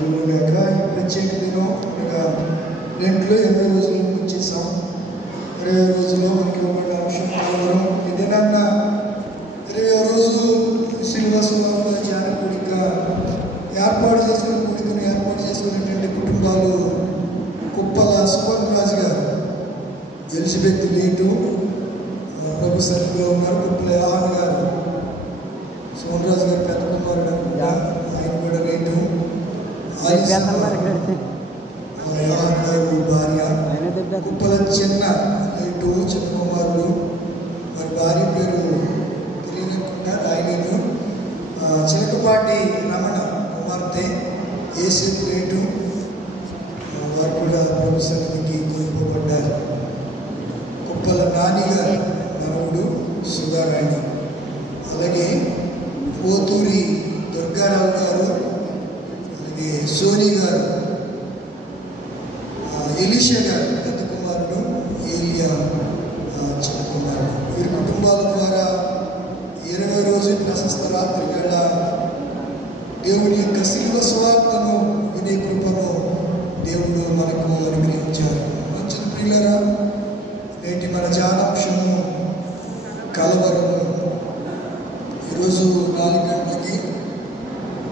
కలుగుగాక. ఈ ప్రత్యేక దినం అనగా రెంట్లో 20 రోజులకు వచ్చేసాం. 20 రోజుల్లో మనకి ఇవ్వబడిన అంశం కలవరం. ఈ దినాన్న 20వ రోజు శ్రీనివాసంలో ధ్యాన కూడిక ఏర్పాటు చేసుకున్నటువంటి కుటుంబాలు కుప్పల సువర్ణ రాజు గారు, ఎలిజబెత్ లీటు ప్రభు సన్నిధిలో ఉన్నారు. కుప్పల యోహాన్ గారు, సోమరాజు గారు పెద్ద కుమారుడు అనుకుంటా, ఆయన కూడా రేటు. యోహాన్ గారు భార్య కుప్పల చిన్న రేటు, చిన్న కుమారుడు. వారి భార్య పేరు తెలియనుకుంటారు. ఆయనను చిలకపాటి రమణ కుమార్తె ఏసేపు రేటు. వారు కూడా ప్రభు సన్నిధికి కొనుక్కోబడ్డారు. కుప్పల నాని గారు నరుడు సుధారాణి, అలాగే పోతూరి దుర్గారావు గారు, అలాగే సోని గారు, ఎలీషా గారు పెద్ద కుమారుడు, ఏలియా చిన్న కుమారుడు. వీరి కుటుంబాల ద్వారా 20 రోజుల ప్రశస్త రాత్రి వేళ దేవుని యొక్క శిలువ సువార్తను వినే కృపను దేవుడు మనకు అనుగ్రహించారు. మంచి ప్రియులారా, నేటి మన ధ్యానాంశము కలవరము. ఈరోజు 4 గంటలకి